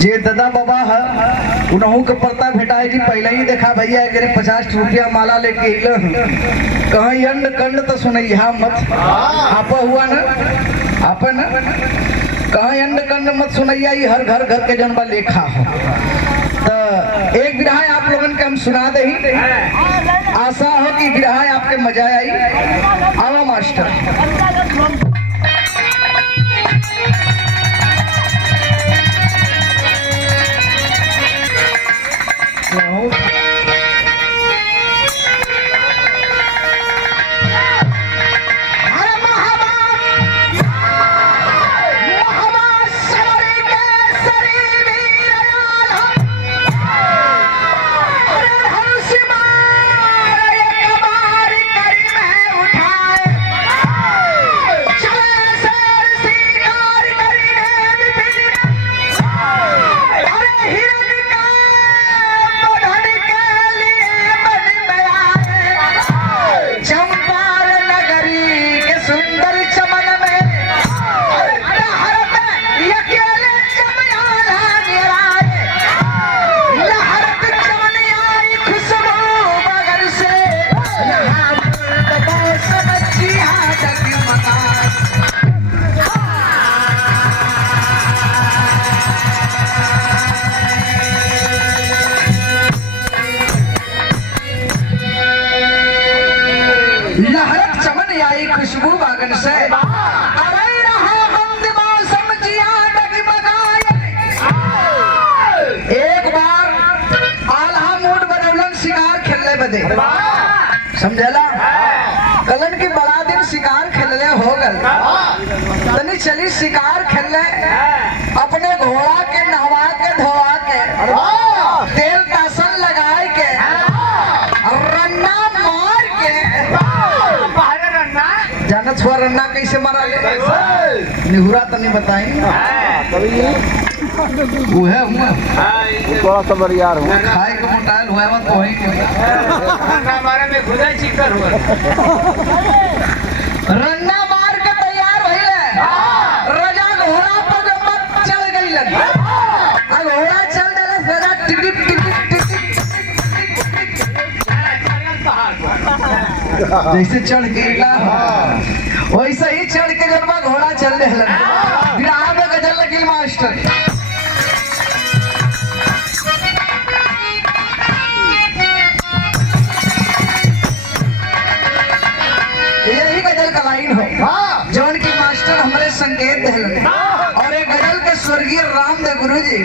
जे दादा बाबा है उनहू के पड़ता भेटाए जी। पहले ही देखा भैया अगर 50 रुपया माला लेके कहीं अंड कंड तो सुनैया मत। आप हुआ ना आप न कहीं अंड कंड मत सुनैया, ये हर घर घर के जनबा लेखा हो। तो एक बिरहा आप लोगन के हम सुना दे, आशा हो कि बिरहा आपके मजा आई। आवा मास्टर। लहरत चमन आई खुशबू बागन से, अरे रहा बंद मौसम जिया डगमगाए। एक बार आल्हा मूड बनौलन शिकार खेलने बदे, समझला कलन की बड़ा दिन शिकार खेलने हो गल। तनी चली शिकार खेलने, अपने घोड़ा के नहवा के धोवा के तेल तासन लगाए के रन्ना मार के जानत हुआ रन्ना कैसे मारा ले निहुरा तनी बताई। वो है थोड़ा सा बरियार हूँ खाए के मोटाइल हुआ मत तो ही हमारे में खुदा चिकर हुआ रन्ना मार के तैयार भइले। रजा घोड़ा पर मत चढ़ गई लग घोड़ा चल देले रजा टिक टिक जैसे चढ़ गईला वैसे ही चढ़ के जब घोड़ा चल रहा बिरहा में गजल लगी मास्टर। यही गजल का लाइन हो जौन की मास्टर हमारे संकेत दिलन। और एक गजल के स्वर्गीय रामदेव गुरु जी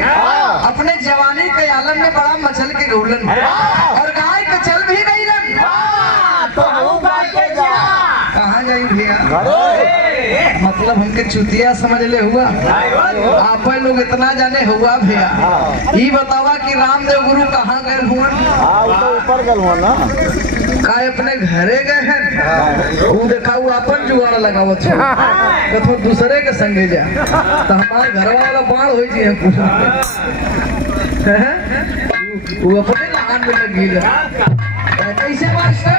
अपने जवानी के आलम में बड़ा मचल के गौलन और गाय के चल भी गई। कहाँ जाई भैया मतलब हमके चुतिया समझ ले हुआ। आप लोग इतना जाने हुआ भैया, ये बतावा कि रामदेव गुरु कहाँ गए हुआ? ऊपर गल हुआ ना का अपने घरे गए हैं। वो देखा हुआ अपन जुगाड़ लगावत हो दूसरे के संगे जा तो हमारे घर वाला बाढ़ हो जी वो अपने लान में लगी कैसे मास्टर।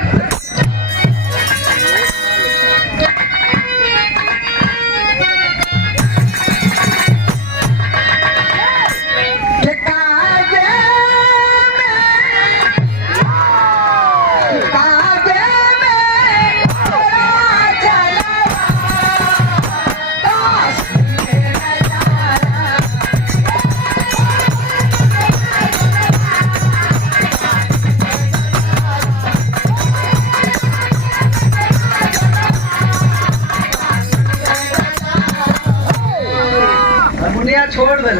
छोड़ दे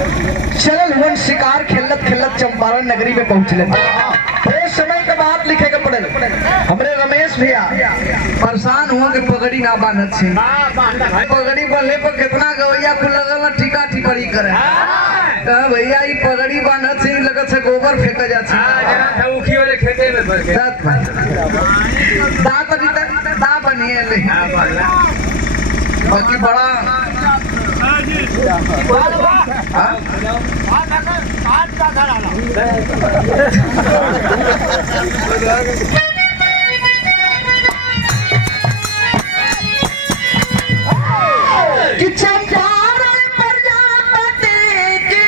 चलल हुन शिकार खेलत खेलत चंपारण नगरी में पहुंचले। थोड़े समय के बाद लिखे के पड़े हमरे रमेश भैया परेशान हुआ के पगड़ी ना बांधत छी। पगड़ी बांधले पर कितना गवैया को लगल ना ठीका ठीकरी करे। कहा भैया ई पगड़ी बांधत छी लगत से गोबर फेंक जा छी। दांत अभी तक दा बनिए ले बाकी बड़ा कि चंपारण प्रजापति की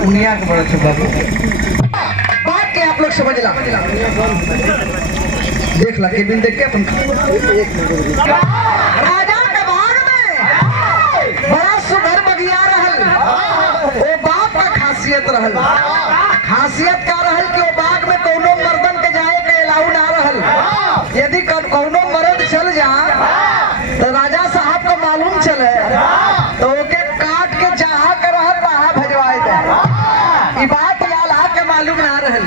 दुनिया के बड़ा छुपा बात के आप लोग समझ ला देख ला केबिन देख के अपन राजा के बाग में बड़ा सुघर बगिया रहल। वो बाग का खासियत रहल। खासियत का रहल कि वो बाग में कोनो मर्दन के जाए के अलाउ ना रहल। यदि कोनो मर्द चल जा तो राजा साहब को मालूम चले तो ओके काट के जहाँ के रहल वहाँ भजवाए दे। ई बात याला के मालूम ना रहल।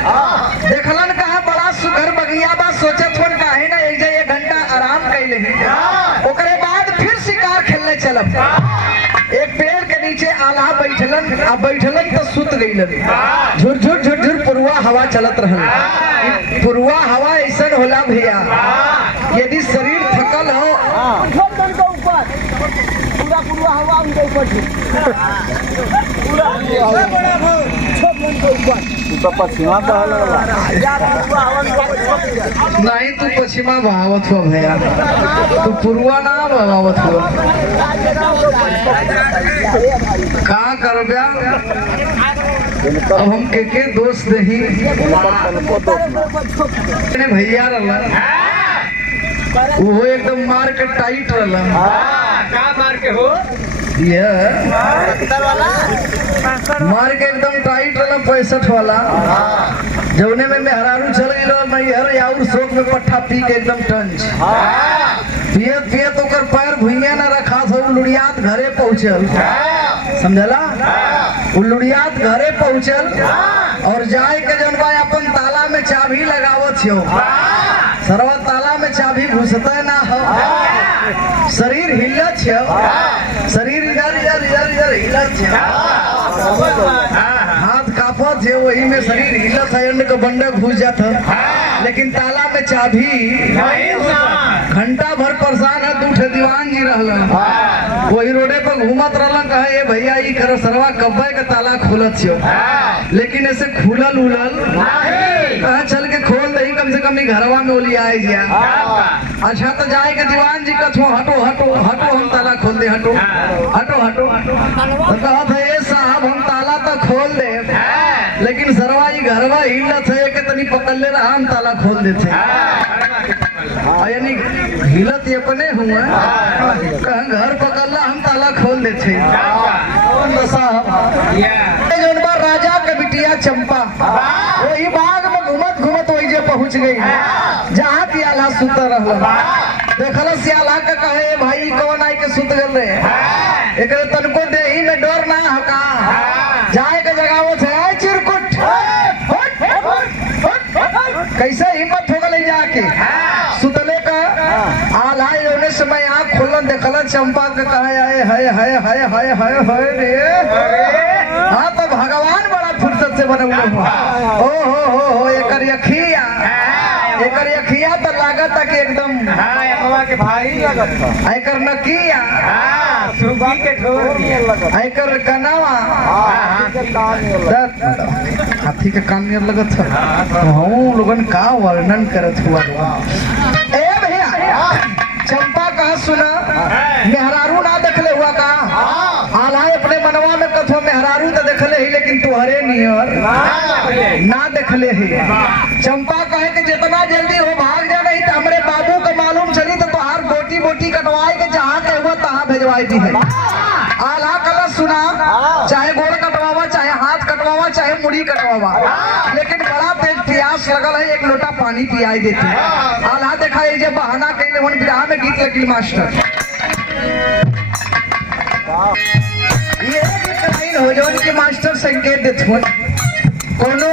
देखलन कहा बड़ा सुघर बगिया बा सोचत हुन काहे ना एक जे 1 घंटा आराम कैले हैं। ओकरे बाद फिर शिकार खेलने चलब। एक पेड़ के नीचे आल्हा बैठलन तो सुत गईलन। झुर झुर झुर पुरवा हवा चलत रहल। पुरवा हवा ऐसा होला भैया यदि शरीर थकल हो पूरा हवा उनके ऊपर तो पश्चिमा नहीं तू पश्चिमा बहावत हो भैया तू पूर्वा ना बहावत हो। कहाँ कर गया अब हम के दोस्त नहीं भैया रहा वो एकदम मार के टाइट रहा। का मार के हो ये मार के एकदम टाइट रहा 65 वाला जौने में मेहरारू चल गई मैहर यार शोक में पट्ठा पी के एकदम टंच पियत पियत ओकर पैर भुइया न रखा था। लुड़ियात घरे पहुंचल समझला। वो लुड़ियात घरे पहुंचल और जाए के जनबा अपन ताला में चाबी लगावत हो। सरवा ताला में चाबी घुसता ना हो। शरीर हिलत हो। शरीर इधर इधर इधर इधर हिलत हो। हाथ कापत है वही में शरीर हिलत है। अन्य को बंडा घुस जाता लेकिन ताला में चाबी घंटा भर परेशान है। 2 दीवान जी रहलन वही रोडे पर घूमत रहलन। कहे ये भैया ई कर सरवा कब्बे के ताला खोलत छियो लेकिन ऐसे खुलल उलल कहा चल के खोल दही कम से कम घरवा में ओली आए जा। अच्छा तो जाए के दीवान जी कथो हटो हटो हटो हम ताला खोल दे हटो हटो हटो तो कहा था ये साहब हम ताला तो खोल दे लेकिन सरवा ई घरवा हिलत है के तनी पकड़ ले रहा हम ताला खोल देते यानी हिलत ये अपने हुआ कहा घर पकड़ला हम ताला खोल देते। राजा के बिटिया चंपा वही बाग में घूमत घूमत वही जे पहुंच गई जहाँ की आल्हा सुत रहल देखल से आल्हा के कहे भाई कौन आई के सुत गल रे एक तनको देही में डर ना हका जाए के जगह वो थे चिरकुट कैसे हिम्मत हो गई जाके सुतले का आल्हा योने समय आँख खोलन देखल चंपा के कहे आए हाय हाय हाय हाय हाय हाय रे हाँ तो भगवान बड़ा फुर्सत से बने हुआ हो एकर यखिया तो लागत कि एकदम के भाई लगत था एकर नकिया सुगी के ठोर दिया एकर कनावा हाथी के कान नियर लगत था हम लोगन का वर्णन करत हुआ ए भैया चंपा कहा सुना मेहरारू ना देखले हुआ का आल्हा अपने मनवा में कथो मेहरारू तो देखले ही लेकिन तुहरे नियर ना देखले ही चंपा कहे कि जितना जल्दी हो भाग जा नहीं तो हमरे बाबू को मालूम चली तो तुहार बोटी बोटी कटवाए के जहाँ के हुआ तहाँ भेजवाई दी है आल्हा कला सुना चाहे गोड़ कटवावा चाहे हाथ कटवावा चाहे मुड़ी कटवावा लेकिन बड़ा तेज प्यास लगल है एक लोटा पानी पियाई देती आल्हा देखा ये बहाना कैले वन विराह में गीत लगिल मास्टर ये लाइन हो जवन के मास्टर संकेत देथुन कोनो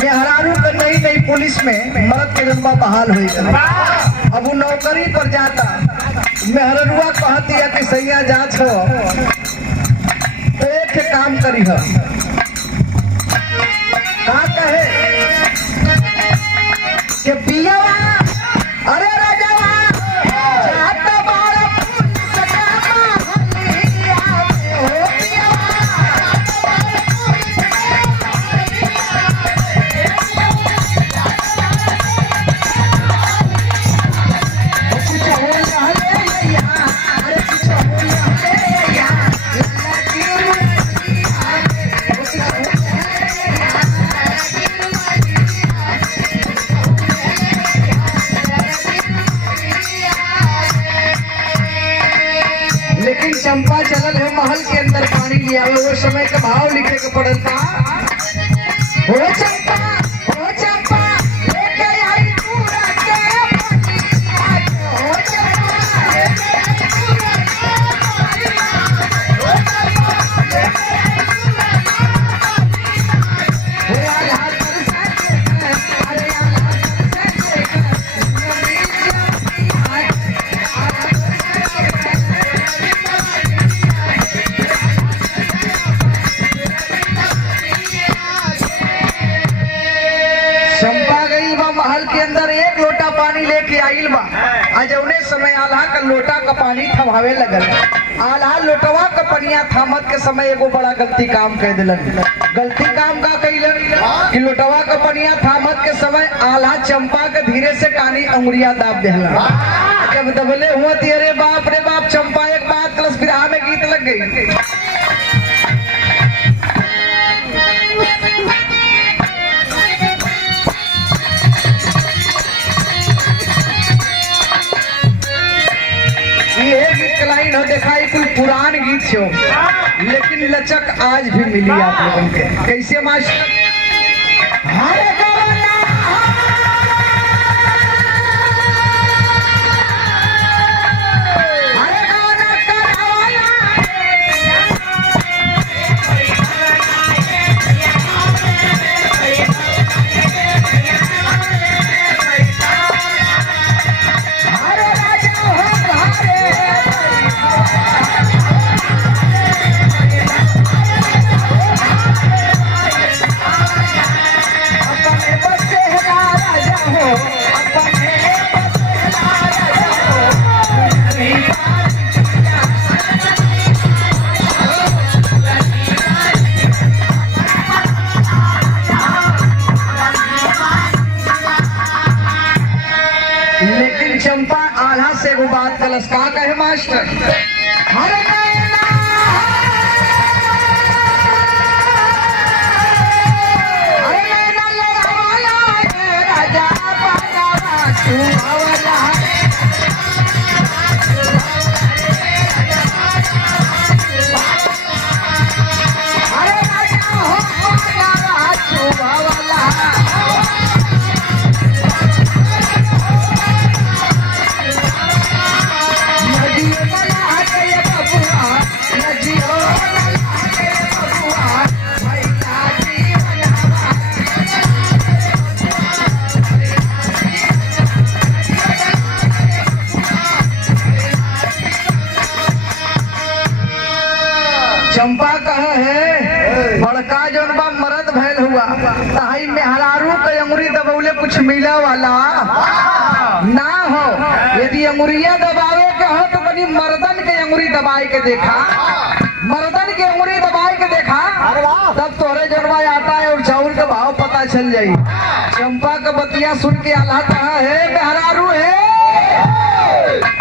मेहरारू के नई नई पुलिस में मर्द के जन्मा बहाल हुई अब वो नौकरी पर जाता मेहररुआ कहती है कि सैया जात हो तो एक काम करी हो का कहे कि पियावा अरे राजावा जात बारा चंपा चलल है महल के अंदर पानी लिया वो समय का भाव लिखे के पड़ल था हो चंपा लेके आई पूरा के हो चंपा लेके आई महल के अंदर एक लोटा पानी लेके आइल बा अजौने समय आल्हा का लोटा का पानी थमावे लगल आल्हा लोटवा का पनिया थामत के समय एगो बड़ा गलती काम कर दिलन गलती काम का कैलन कि लोटवा का पनिया थामत के समय आल्हा चंपा के धीरे से कानी अंगुरिया दाब देहला जब दबले हुआ तेरे बाप रे बाप चंपा एक बात कलश विराह में गीत लग गई लाइन हो देखा कोई पुरान गीत छो लेकिन लचक आज भी मिली आप लोगों के कैसे मास्टर चंपा आल्हा से वो बात कलश का कहे मास्टर हरे चंपा कहे है बड़का जौन बा मरद भैल हुआ तहाई मेहरारू के अंगुरी दबौले कुछ मिले वाला ना हो। यदि अंगुरिया दबावे के हो तो कभी मर्दन के अंगुरी दबाए के देखा, मर्दन के अंगुरी दबाए के देखा, तब तोरे जनवा आता है और चाउर के भाव पता चल जाई। चंपा का बतिया सुन के आल्हा कहा है मेहरारू है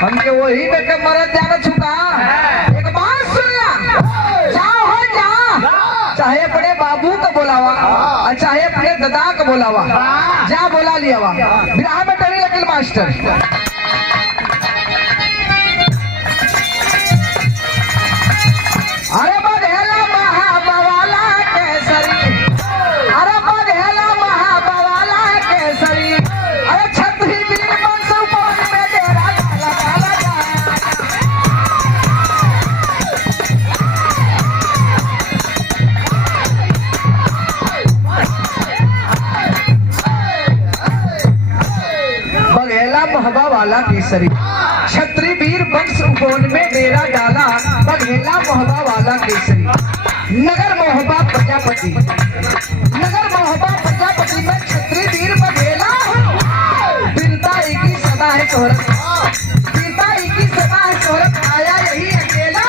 हमके वही में के मरद जाना चुका। एक बात सुन ला, जाओ हो जा, चाहे अपने बाबू को बोलावा और चाहे अपने दादा को बोलावा, जा बोला लिया वा बिरहा में टरी लगिल मास्टर। अरे बघेला महाबवाला केसरी, अरे बघेला महाबवाला केसरी, अरे छतरी वीर वंश उपवन में डेरा डाला डाला डाला। बघेला महबा वाला केसरी, छत्री वीर वंश उपवन में डेरा डाला, बघेला मोहबा वाला केसरी। नगर मोहबा प्रजापति, नगर मोहबा प्रजापति में छत्री वीर बघेला, वीरता एक ही सदा है शोहरत, वीरता एक ही सदा है शोहरत, आया यही अकेला।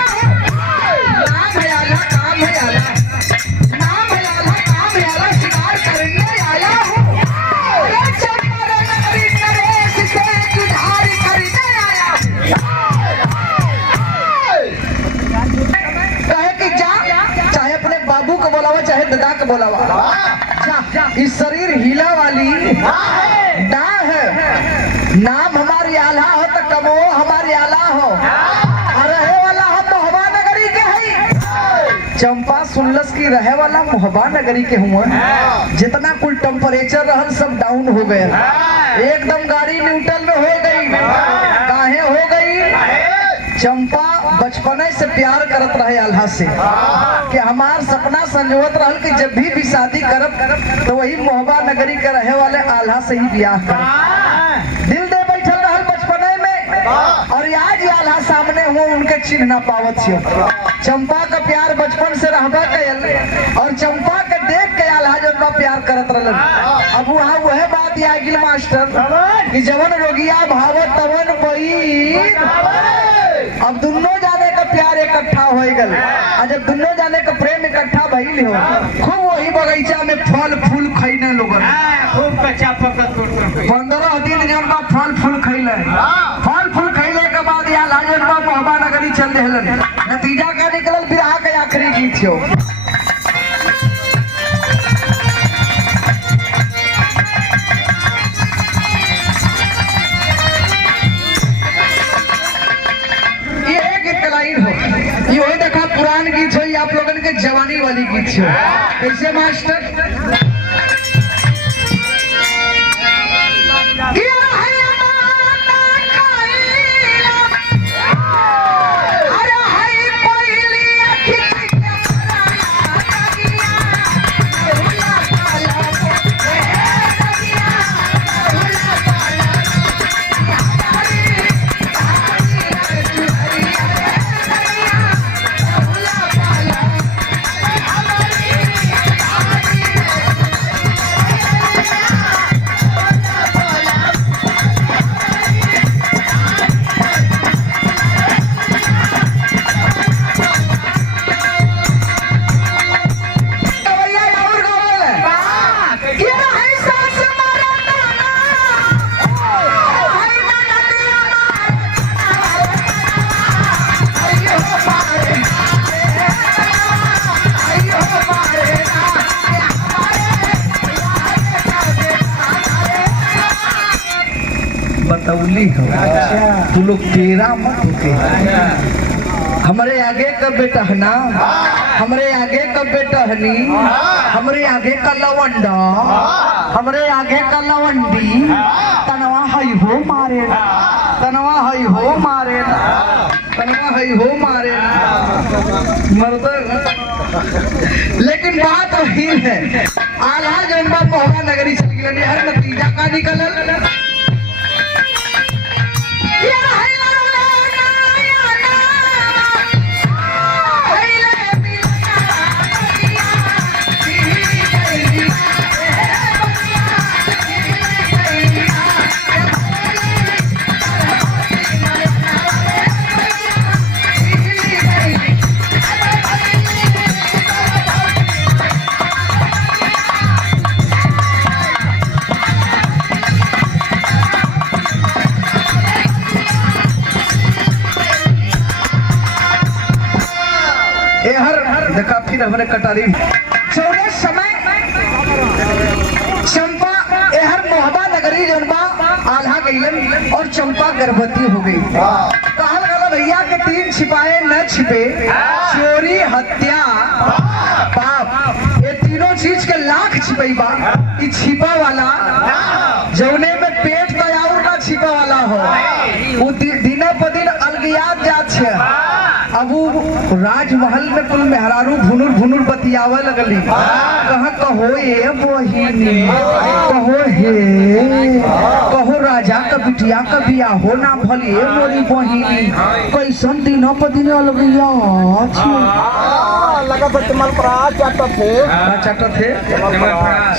नाम है आला काम है आला, नाम है आला काम है आला, शिकार करने आया हूँ। चाहे अपने बाबू को बोलावा चाहे दादा को बोलावा, इस शरीर हिला वाली डा है। नाम हमारी आला हो तो कमो हमारी आला हो, रहे वाला हम मोहबा नगरी के है। चंपा सुनलस की रहे वाला मोहबा नगरी के हुआ, जितना कुल टेम्परेचर रहल सब डाउन हो गया, एकदम गाड़ी न्यूट्रल में हो गई। काहे हो गई? चंपा बचपने से प्यार करत रहे आल्हा से कि हमार सपना संजोत रहल कि जब भी शादी करब तो वही मोहबा नगरी के रहे वाले आल्हा से ही ब्याह कर। दिल दे बैठल रहल बचपने में, और आज आल्हा सामने हो उनके चिन्ह ना पावत छियो। चंपा का प्यार बचपन से रहबा कयल, और चंपा के देख के आल्हा जब प्यार करत रहलन। अब वहाँ वह बात आ गिल मास्टर कि जवन रोगिया भावत तवन बई, अब दोनों जाने का प्यार इकट्ठा हो गल, और जब दोनों जाने का प्रेम इकट्ठा भइल हो, खूब वही बगीचा में फल फूल खैने लोगन, खूब कच्चा पक्का तोड़ 15 दिन जब फल फूल खैले, फल फूल खैले के बाद यहाँ लाजनबा मोहबा नगरी चल देहलन। नतीजा क्या निकलल? बिरहा के आखिरी गीत हो। ये देखा पुरान गीत हो, आप लोगन के जवानी वाली गीत हो। कैसे मास्टर? बतौली हो तू लोग तेरा मत होके, हमारे आगे कब बेटहना, हमारे आगे कब बेटहनी, हमारे आगे का लवंडा, हमारे आगे का लवंडी, तनवा हई हो मारे, तनवा हई हो मारे, तनवा हई हो मारे मर्द। लेकिन बात वही है, आल्हा जनबा मोहबा नगरी चल गई, हर नतीजा का निकलल। लेकिन हमारे कटारी चौदह समय चंपा एहर मोहबा नगरी जनबा आल्हा गईलन और चंपा गर्भवती हो गई। कहल गला भैया के तीन छिपाए न छिपे, चोरी हत्या पाप, ये तीनों चीज के लाख छिपई बा। ई छिपा वाला जौने में पेट तयार ना छिपा वाला हो, वो दिने प दिन अलगियात जात छे। अब वो राजमहल में कुल मेहरारू भुनुर भुनुर बतियावे लगली। कहो ये बहिनी, कहो हे, कहो राजा का बिटिया का बिया हो ना भले मोरी बहिनी, कैसन दिन प दिन अलगियात छे। लगा तो चमल परास चाटत थे। चाटत थे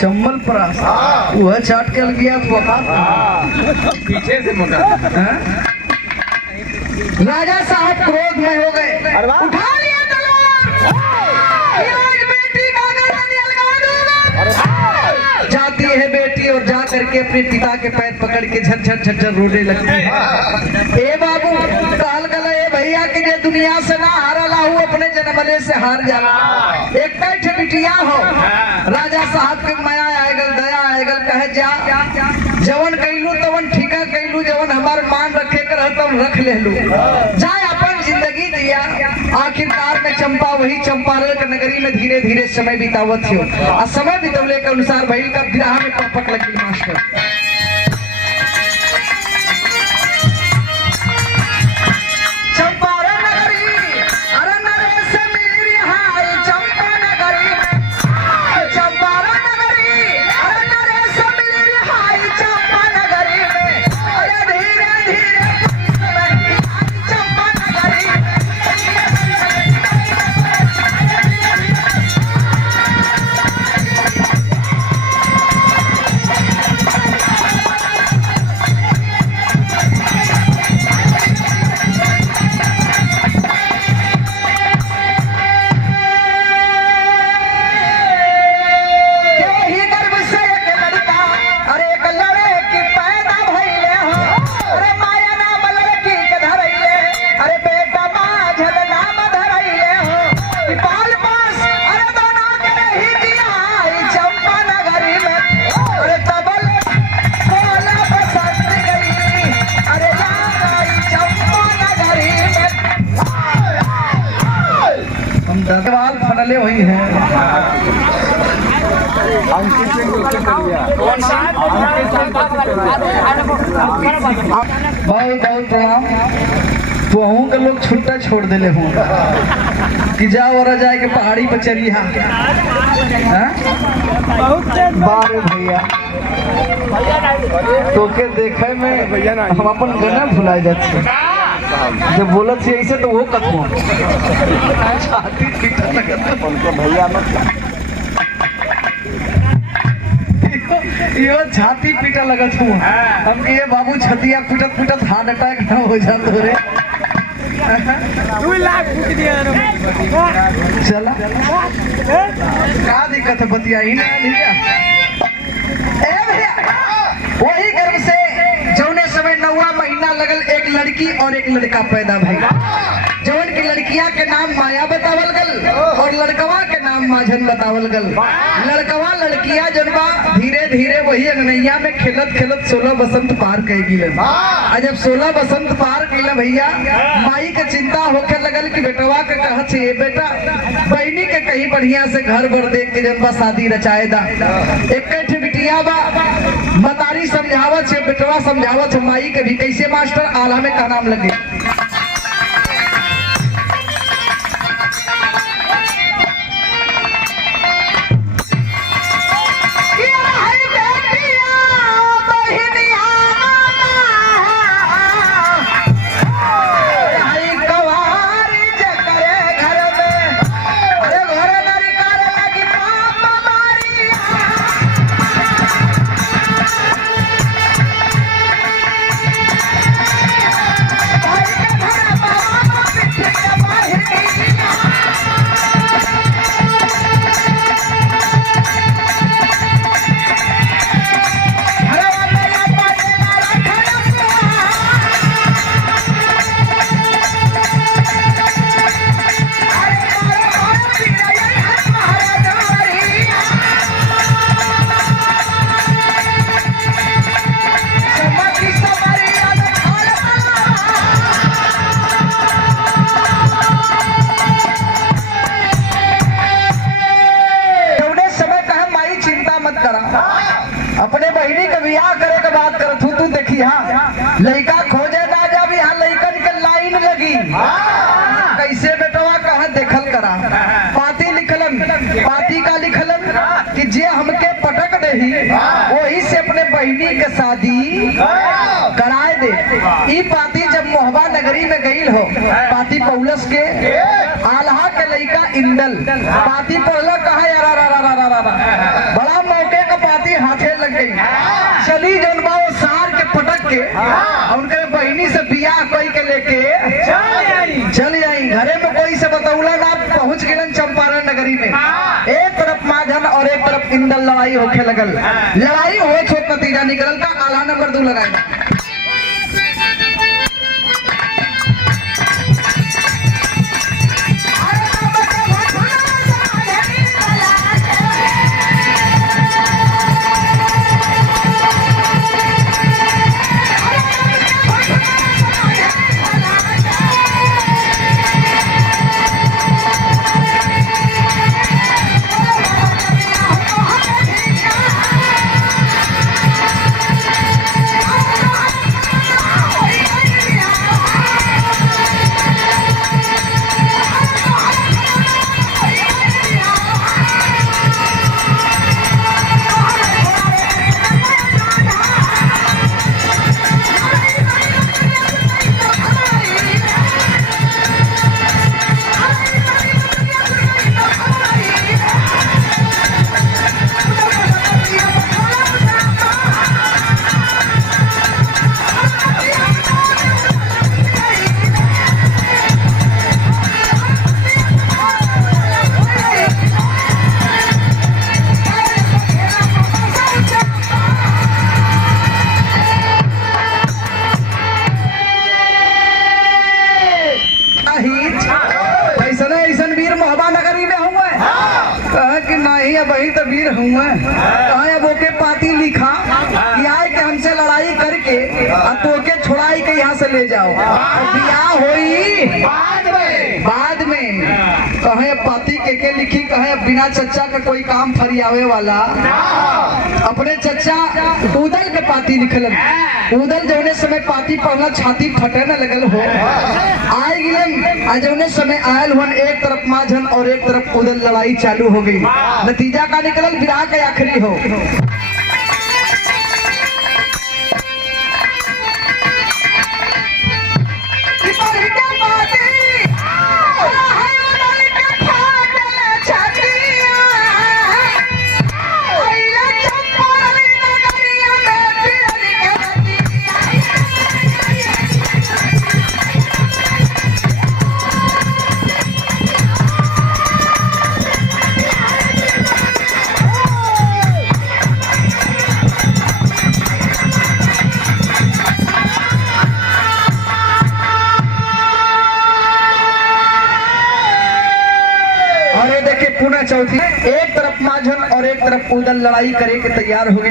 चम्मल परास, वह चाट के अलगियात पीछे से मोटा। राजा साहब क्रोध में हो गए, उठा लिया तलवार, आज बेटी का गर्दन अलगा दूंगा। जाती है बेटी और जा करके अपने पिता के पैर पकड़ के झरझर झरझर रोने लगती है। ए बाबू काल गला ए भैया के जे दुनिया से ना हारा लाहू अपने जन्मले से हार जाला। एक कैठ बिटिया हो, राजा साहब के माया आएगल दया आएगल, कहे जा जवन कैलू तवन ठीका कैलू, जवन हमार मान रखे कर तब रख ले लू, जाए अपन जिंदगी दिया। आखिरकार में चंपा वही चंपारण के नगरी में धीरे धीरे समय बितावत हो, और समय बितवले के अनुसार भइल का विराह में पटपट लगी मास्टर। चंपारण नगरी अरे नरे से मिली रिहाई, चंपा नगरी में चंपारण नगरी अरे नरे से मिली रिहाई, चंपा नगरी में अरे धीरे धीरे चंपा नगरी दरबार फनले हुई है। बहुत बहुत प्रणाम। तो के लोग छुट्टा छोड़ दिले हूँ कि जाओ और जाए के पहाड़ी पर चली। हाँ बारे भैया तो के देखे में हम अपन गना भुलाए जाते जब बोलत से ऐसे तो वो कथो छाती पीटा लगत उनके भैया मत यो छाती पीटा लगत हूँ हम ये बाबू छतिया पीटत पीटत हार्ट अटैक न हो जात हो रे। 2 लाख फूक दिया चला क्या दिक्कत है बतिया ही ना भैया। ए भैया वही गर्भ से जौने समय 9वां महीना लगल एक लड़की और एक लड़का पैदा भइल। जौन की लड़किया के नाम माया बतावल गल और लड़कवा के नाम माझन बतावल गल। लड़कवा लड़किया जनबा धीरे धीरे वही अंगनैया में खेलत खेलत 16 बसंत पार कर गिलन। जब 16 बसंत पार कैला भैया माई के चिंता होके लगल कि बेटवा के कहत से बेटा बहनी के कहीं बढ़िया से घर बर देख के जनबा शादी रचाए दा। एक बिटिया बा मतारी समझावत से बेटवा समझावत से माई के भी कैसे मास्टर आला में का नाम लगे। बात करत हूँ, तू देखी हाँ लड़का खोजे ना जब यहाँ लड़कन के लाइन लगी कैसे बेटवा कहा देखल करा पाती लिखलन पाती का लिखलन कि जे हमके पटक दही वही से अपने बहिनी के शादी कराए दे। ई पाती जब मोहबा नगरी में गई हो पाती पौलस के आल्हा के लड़का इंदल पाती पढ़ला कहा यार बड़ा मौके का पाती हाथे लग गई चली जौन बा वो सार के पटक के उनके बहिनी से बियाह कोई के लेके चली आई घरे में कोई से बतौला ना पहुंच गए चंपारण नगरी में। एक तरफ माझन और एक तरफ इंदल लड़ाई होके लगल लड़ाई हो छोट नतीजा निकल का आला नंबर 2 लगाए। वही तो वीर हुआ कहा वो के पाती लिखा कि आए के हमसे लड़ाई करके तो के छुड़ाई के यहाँ से ले जाओ बियाह होई बाद में कहे पाती के लिखी कहे बिना चच्चा का कोई काम फरियावे वाला अपने चच्चा उदल के पाती लिखलन उदल जौने समय पाती पढ़ना छाती फटे न लगल हो आए गिलन आ जौने समय आयल हुन एक तरफ माझन और एक तरफ उदल लड़ाई चालू हो गई नतीजा का निकलल विराह के आखिरी हो। चौथी एक तरफ माझन और एक तरफ उदल लड़ाई करे के तैयार हो गई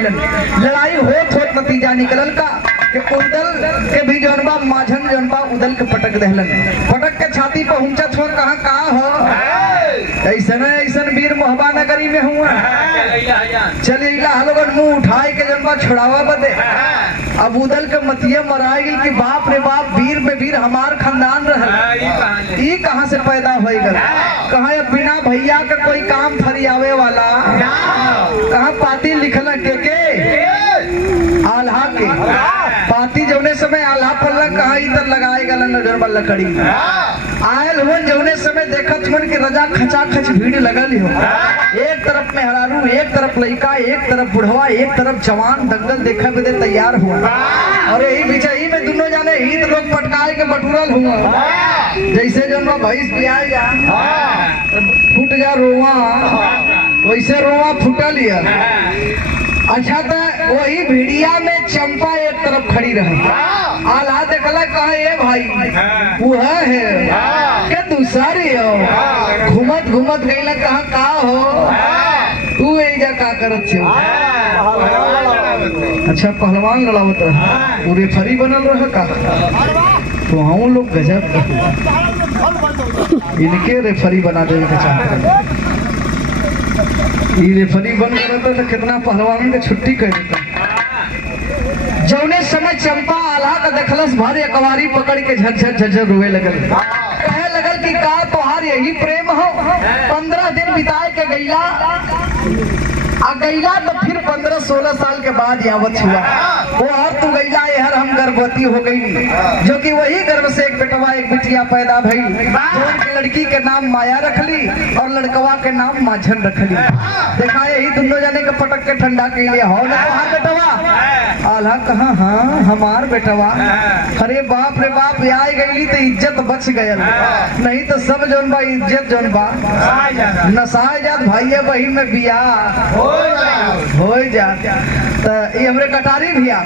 लड़ाई होत नतीजा निकलल का कि उदल के भी जौनबा माझन जौनबा उदल के पटक दहलन पटक के छाती पर ऊंचा छोड़ कहा हो ऐसन वीर मोहबा नगरी में हुआ चले लोगन मुंह उठाए के जौनबा छुड़ावा बदे अब उदल के मतिया मराए गई कि बाप रे बाप वीर में वीर हमार खानदान रहल ई कहां से पैदा हो गल कहा बिना भैया का कोई काम फरियावे वाला कहा पाती लिखल के आल्हा के पाती जौने समय आल्हा पल्ला कहा इधर लगाए गल नजर लकड़ी आयल हुन जौने समय देखत हुन कि रजा खचा खच भीड़ लगल हो एक तरफ में हरारू एक तरफ लड़का एक तरफ बुढ़वा एक तरफ जवान दंगल देखे बदे तैयार हुआ और यही बिचही में दोनों जाने हित लोग पटकाए के बटुरल हुआ जैसे जब भैंस पियाए जा फूट जा रोआ वैसे रोआ फूटल अच्छा तो वही भिड़िया में चंपा एक तरफ खड़ी रही आल्हा देखला कहा ये भाई वो है क्या दूसरी हो घूमत घूमत गई कहा का हो तू एजा का करत छे अच्छा पहलवान लड़ावत रहा पूरे फरी बनल रहा का तो हम लोग गजब इनके रेफरी बना देने का चाहते ये रेफरी बन गया तो कितना पहलवान के छुट्टी कर देता न चंपा आला का देखलस भर एकवारी पकड़ के झरझर झरझर रोए लगल। कहे लगल कि का तोहार यही प्रेम हो। 15 दिन बिताए के गईला आ गईला तो फिर 15-16 साल के बाद यावत हुआ वो और तू गईला यार हम गर्भवती हो गई, जो कि वही गर्भ से एक बेटवा एक बिटिया पैदा भई, जो एक लड़की के नाम माया रखली और लड़कवा के नाम माझन रखली। देखा यही दोनों जने के पटक के ठंडा के लिए हो ना तोहार बेटवा। आल्हा कहा हाँ हमार बेटवा। अरे बाप रे बाप आए गईली तो इज्जत बच गयल, नहीं तो सब जौन बा इज्जत जौन बा नसाए जात भाई बहिन में बियाह हो जा। तो ये हमरे कटारी भैया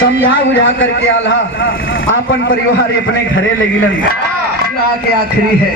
समझा बुझा करके आल्हा अपन परिवार अपने घरे ले गिलन। आके आखिरी है